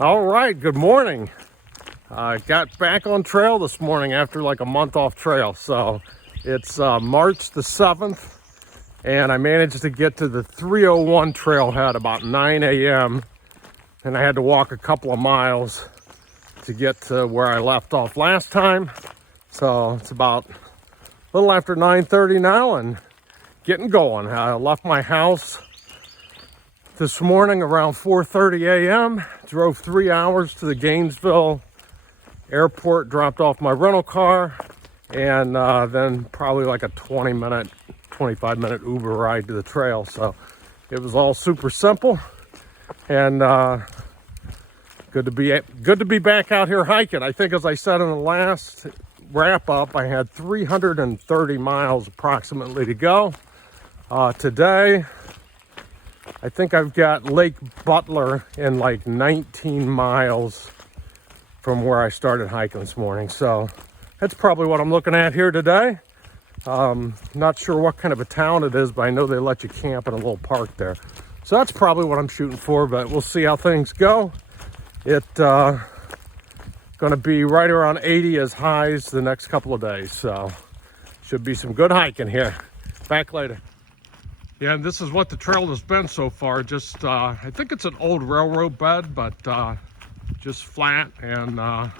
All right, good morning. I got back on trail this morning after like a month off trail. So it's March the 7th, and I managed to get to the 301 trailhead about 9 a.m. and I had to walk a couple of miles to get to where I left off last time. So it's about a little after 9:30 now and getting going. I left my house this morning around 4:30 a.m. Drove 3 hours to the Gainesville airport, dropped off my rental car, and then probably like a 25-minute Uber ride to the trail. So it was all super simple, and good to be back out here hiking. I think, as I said in the last wrap up, I had 330 miles approximately to go. Today, I think I've got Lake Butler in like 19 miles from where I started hiking this morning. So that's probably what I'm looking at here today. Not sure what kind of a town it is, but I know they let you camp in a little park there. So that's probably what I'm shooting for, but we'll see how things go. It's going to be right around 80 as highs the next couple of days. So should be some good hiking here. Back later. Yeah, and this is what the trail has been so far. Just, I think it's an old railroad bed, but just flat and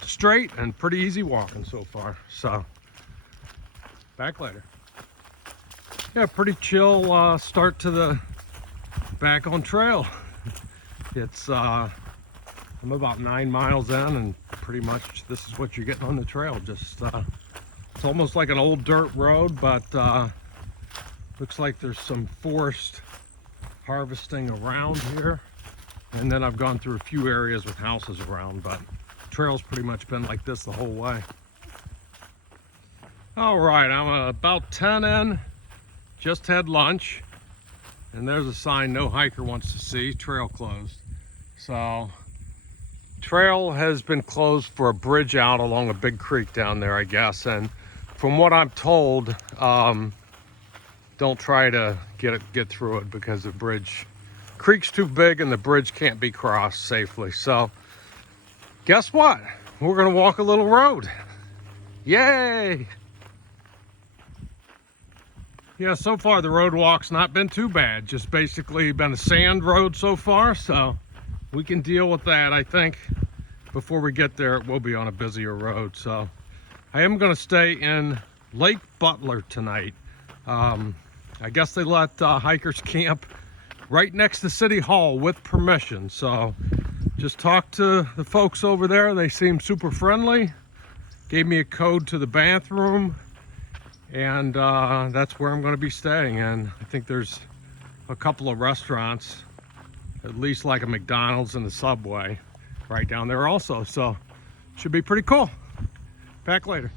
straight and pretty easy walking so far. So, back later. Yeah, pretty chill start to the back on trail. It's, I'm about 9 miles in, and pretty much this is what you're getting on the trail. Just, it's almost like an old dirt road, but looks like there's some forest harvesting around here. And then I've gone through a few areas with houses around, but the trail's pretty much been like this the whole way. All right, I'm about 10 in, just had lunch, and there's a sign no hiker wants to see, trail closed. So, trail has been closed for a bridge out along a big creek down there, I guess. And from what I'm told, don't try to get through it because the creek's too big and the bridge can't be crossed safely. So guess what? We're gonna walk a little road. Yay! Yeah, so far the road walk's not been too bad. Just basically been a sand road so far, so we can deal with that. I think before we get there, it will be on a busier road. So I am gonna stay in Lake Butler tonight. I guess they let hikers camp right next to City Hall with permission. So just talked to the folks over there. They seem super friendly. Gave me a code to the bathroom, and that's where I'm going to be staying. And I think there's a couple of restaurants, at least like a McDonald's and the Subway right down there also. So should be pretty cool. Back later.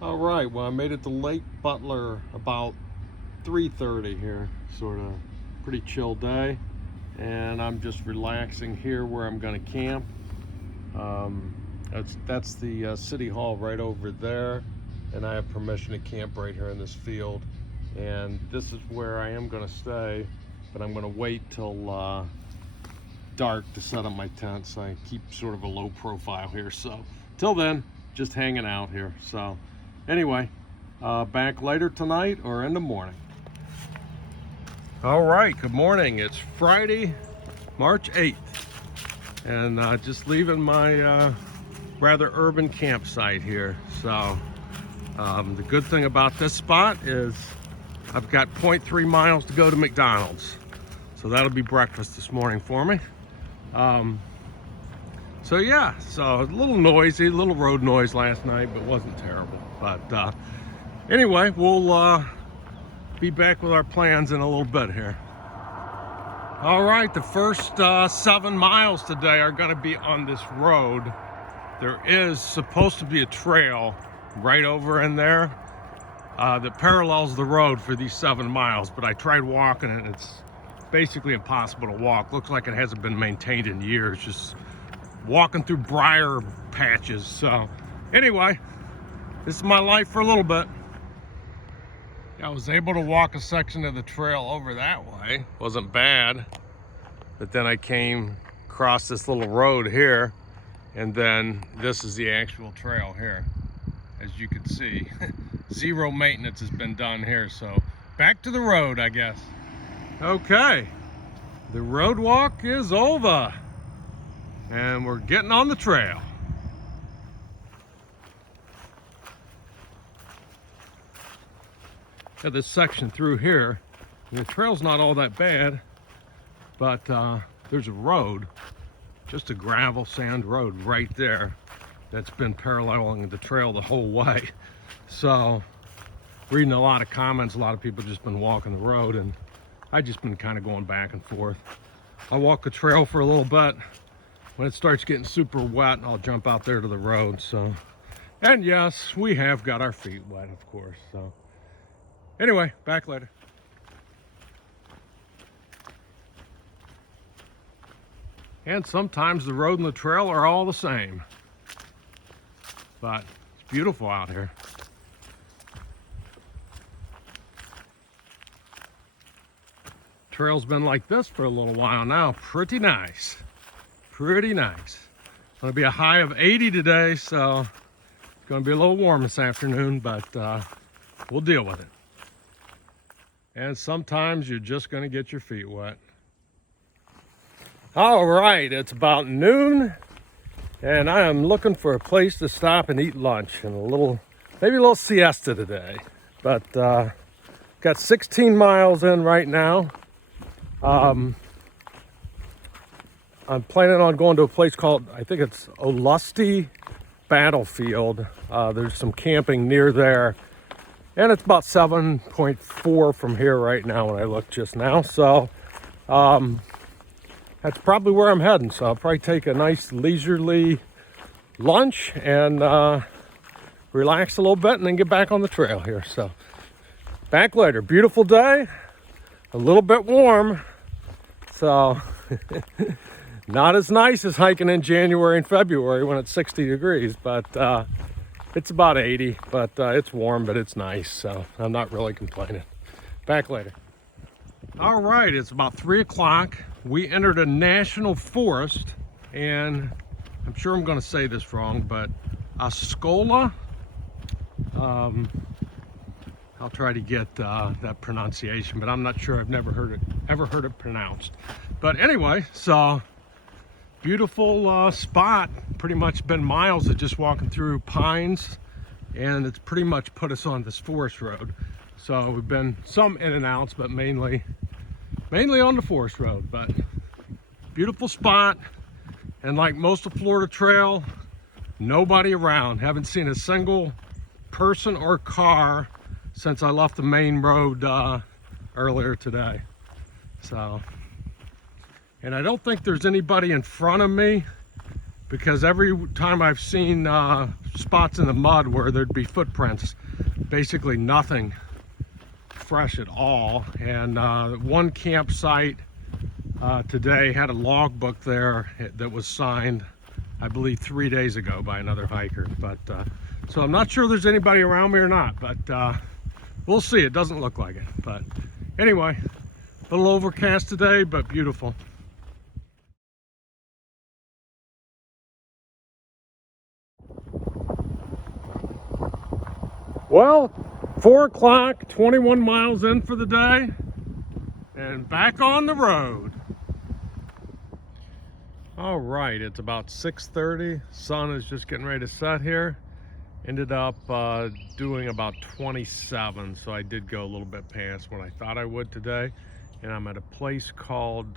All right, well, I made it to Lake Butler about 3:30 here, sort of pretty chill day, and I'm just relaxing here where I'm going to camp. That's the City Hall right over there, and I have permission to camp right here in this field, and this is where I am going to stay, but I'm going to wait till dark to set up my tent, so I keep sort of a low profile here. So till then, just hanging out here. So anyway, back later tonight or in the morning. All right, good morning. It's Friday, March 8th, and just leaving my rather urban campsite here. So the good thing about this spot is I've got 0.3 miles to go to McDonald's. So that'll be breakfast this morning for me. So yeah, so a little noisy, a little road noise last night, but wasn't terrible. But anyway, we'll be back with our plans in a little bit here. All right, the first 7 miles today are going to be on this road. There is supposed to be a trail right over in there that parallels the road for these 7 miles, but I tried walking it and it's basically impossible to walk. Looks like it hasn't been maintained in years, just walking through briar patches. So anyway, this is my life for a little bit. I was able to walk a section of the trail over that way. Wasn't bad. But then I came across this little road here, and then this is the actual trail here. As you can see, zero maintenance has been done here, so back to the road, I guess. Okay, the road walk is over, and we're getting on the trail. Got this section through here, and the trail's not all that bad, but there's a road, just a gravel sand road right there that's been paralleling the trail the whole way. So reading a lot of comments, a lot of people just been walking the road, and I just been kind of going back and forth. I'll walk the trail for a little bit. When it starts getting super wet, I'll jump out there to the road. So, and yes, we have got our feet wet, of course. So anyway, back later. And sometimes the road and the trail are all the same. But it's beautiful out here. Trail's been like this for a little while now. Pretty nice. Pretty nice. Gonna be a high of 80 today, so it's gonna be a little warm this afternoon, but we'll deal with it. And sometimes you're just gonna get your feet wet. All right, it's about noon, and I am looking for a place to stop and eat lunch and maybe a little siesta today. But got 16 miles in right now. I'm planning on going to a place called, I think it's Olustee Battlefield. There's some camping near there, and it's about 7.4 from here right now when I looked just now. So that's probably where I'm heading. So I'll probably take a nice leisurely lunch and relax a little bit and then get back on the trail here. So back later. Beautiful day, a little bit warm. So not as nice as hiking in January and February when it's 60 degrees, but it's about 80, but it's warm, but it's nice. So I'm not really complaining. Back later. All right, it's about 3 o'clock. We entered a national forest, and I'm sure I'm going to say this wrong, but Ascola. I'll try to get that pronunciation, but I'm not sure. I've never ever heard it pronounced. But anyway, so beautiful spot. Pretty much been miles of just walking through pines, and it's pretty much put us on this forest road. So we've been some in and outs, but mainly on the forest road. But beautiful spot, and like most of Florida Trail, nobody around. Haven't seen a single person or car since I left the main road earlier today. So, and I don't think there's anybody in front of me, because every time I've seen spots in the mud where there'd be footprints, basically nothing fresh at all. And one campsite today had a logbook there that was signed, I believe 3 days ago, by another hiker. But so I'm not sure there's anybody around me or not, but we'll see. It doesn't look like it. But anyway, a little overcast today, but beautiful. Well, 4 o'clock, 21 miles in for the day, and back on the road. All right, it's about 6:30. Sun is just getting ready to set here. Ended up doing about 27, so I did go a little bit past what I thought I would today. And I'm at a place called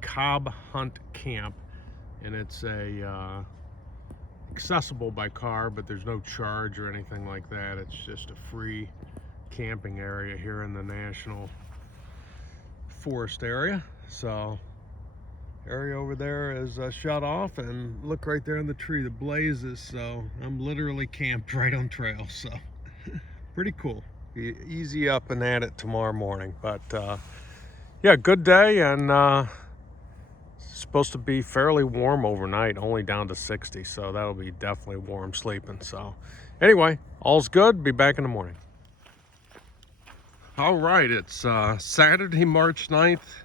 Cobb Hunt Camp, and it's accessible by car, but there's no charge or anything like that. It's just a free camping area here in the national forest area. So area over there is shut off, and look right there in the tree, the blazes. So I'm literally camped right on trail, so pretty cool. Be easy up and at it tomorrow morning. But yeah, good day, and supposed to be fairly warm overnight, only down to 60, so that'll be definitely warm sleeping. So anyway, all's good. Be back in the morning. All right, it's Saturday, March 9th,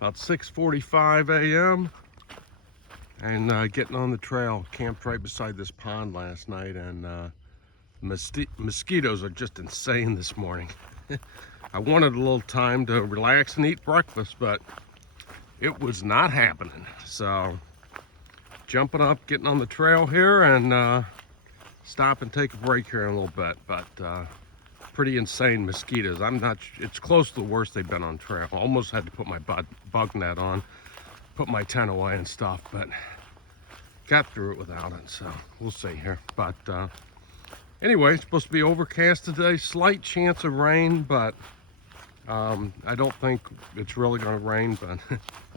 about 6:45 a.m. and getting on the trail. Camped right beside this pond last night, and mosquitoes are just insane this morning. I wanted a little time to relax and eat breakfast, but it was not happening. So jumping up, getting on the trail here, and stop and take a break here in a little bit. But pretty insane mosquitoes. It's close to the worst they've been on trail. Almost had to put my bug net on, put my tent away and stuff, but got through it without it, so we'll see here. But anyway, it's supposed to be overcast today, slight chance of rain, but I don't think it's really going to rain. But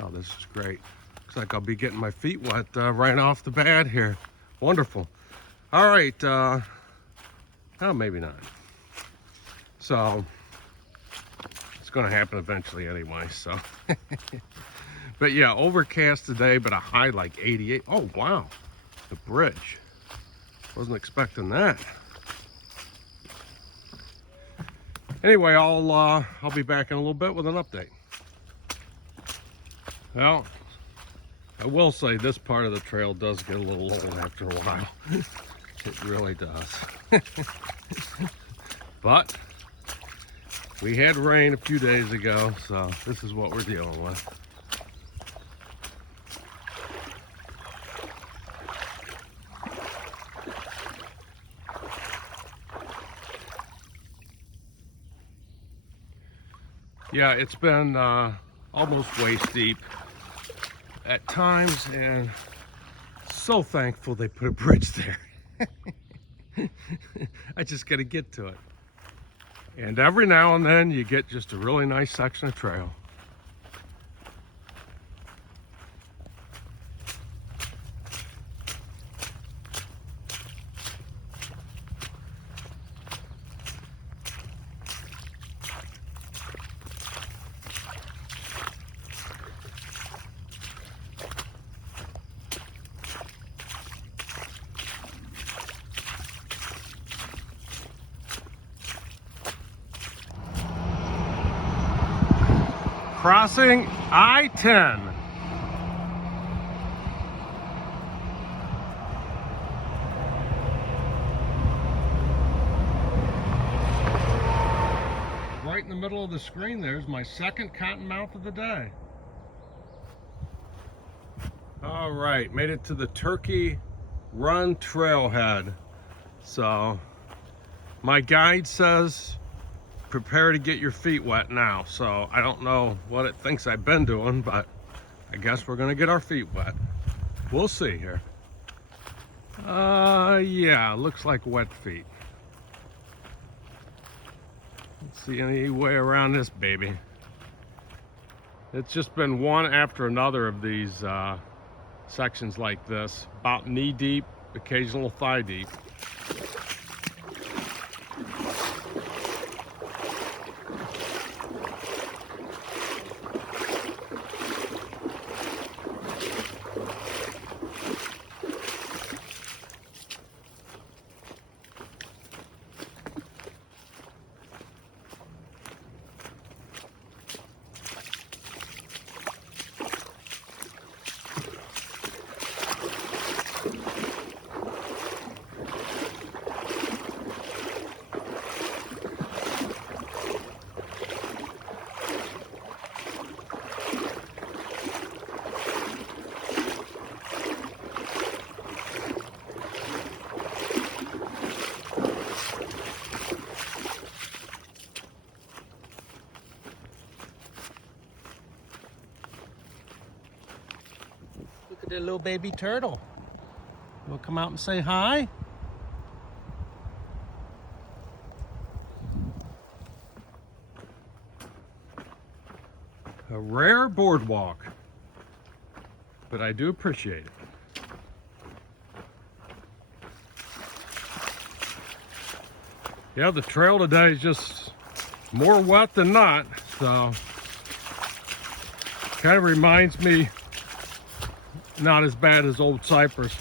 oh, this is great. Looks like I'll be getting my feet wet right off the bat here. Wonderful. All right, oh, maybe not. So it's going to happen eventually anyway, so but yeah, overcast today, but a high like 88. Oh wow, the bridge, wasn't expecting that. Anyway, I'll be back in a little bit with an update. Well, I will say this part of the trail does get a little old after a while. It really does. But we had rain a few days ago, so this is what we're dealing with. Yeah, it's been almost waist deep at times, and so thankful they put a bridge there. I just got to get to it. And every now and then you get just a really nice section of trail. Crossing I-10. Right in the middle of the screen there's my second cottonmouth of the day. All right, made it to the Turkey Run trailhead. So my guide says prepare to get your feet wet now. So I don't know what it thinks I've been doing, but I guess we're gonna get our feet wet. We'll see here. Yeah, looks like wet feet. Let's see any way around this baby. It's just been one after another of these sections like this, about knee deep, occasional thigh deep. Look at the little baby turtle. We'll come out and say hi. A rare boardwalk, but I do appreciate it. Yeah, the trail today is just more wet than not, so kind of reminds me, not as bad as old Cypress,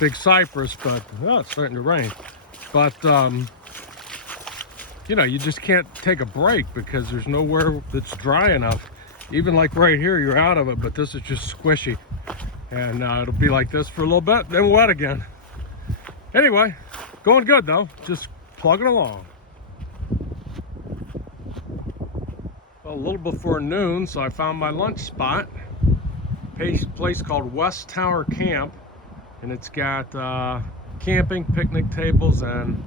big Cypress, but oh, it's starting to rain. But you know, you just can't take a break because there's nowhere that's dry enough. Even like right here, you're out of it, but this is just squishy. And it'll be like this for a little bit, then wet again. Anyway, going good though, just plugging along. Well, a little before noon, so I found my lunch spot. Place called West Tower Camp, and it's got camping, picnic tables, and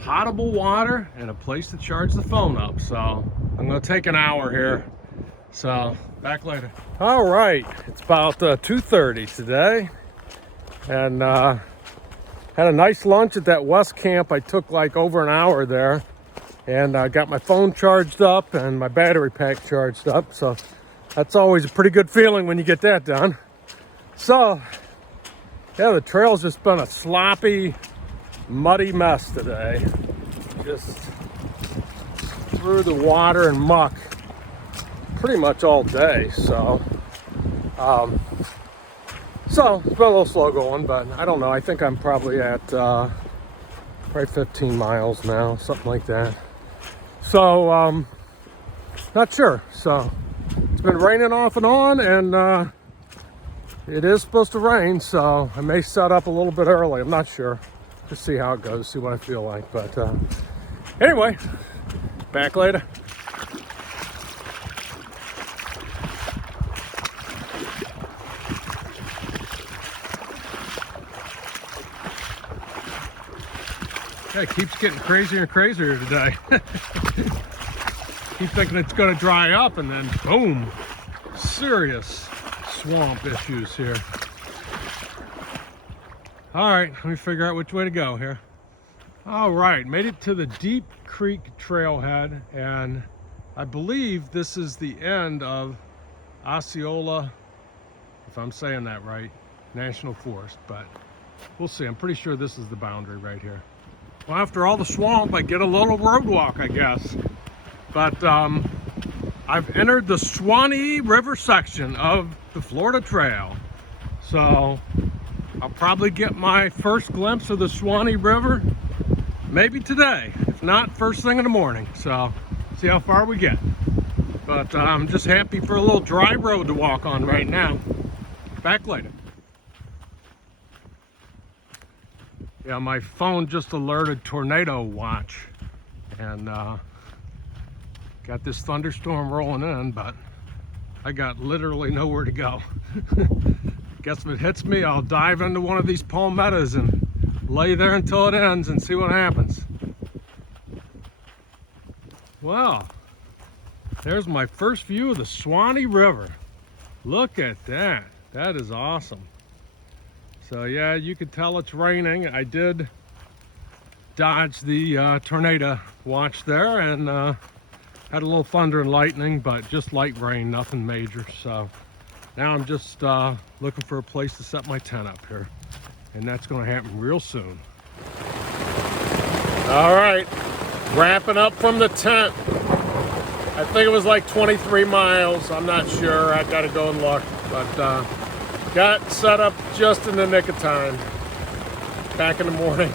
potable water, and a place to charge the phone up. So I'm gonna take an hour here. So back later. All right, it's about 2:30 today, and had a nice lunch at that West Camp. I took like over an hour there, and I got my phone charged up and my battery pack charged up. So that's always a pretty good feeling when you get that done. So yeah, the trail's just been a sloppy, muddy mess today. Just through the water and muck pretty much all day. So it's been a little slow going, but I don't know. I think I'm probably at probably 15 miles now, something like that. So not sure. So it's been raining off and on, and it is supposed to rain, so I may set up a little bit early. I'm not sure. Just see how it goes, see what I feel like. But anyway, back later. Yeah, it keeps getting crazier and crazier today. Keep thinking it's going to dry up, and then boom, serious swamp issues here. All right, let me figure out which way to go here. All right, made it to the Deep Creek trailhead, and I believe this is the end of Osceola, if I'm saying that right, National Forest, but we'll see. I'm pretty sure this is the boundary right here. Well, after all the swamp, I get a little road walk, I guess. But I've entered the Suwannee River section of the Florida Trail. So I'll probably get my first glimpse of the Suwannee River maybe today, if not first thing in the morning. So see how far we get. But I'm just happy for a little dry road to walk on right now. Back later. Yeah, my phone just alerted tornado watch, and got this thunderstorm rolling in, but I got literally nowhere to go. Guess if it hits me, I'll dive into one of these palmettos and lay there until it ends and see what happens. Well, there's my first view of the Suwannee River. Look at that. That is awesome. So yeah, you could tell it's raining. I did dodge the tornado watch there, and had a little thunder and lightning, but just light rain, nothing major. So now I'm just looking for a place to set my tent up here, and that's going to happen real soon. All right, wrapping up from the tent. I think it was like 23 miles. I'm not sure. I got to go and look, but got set up just in the nick of time. Back in the morning.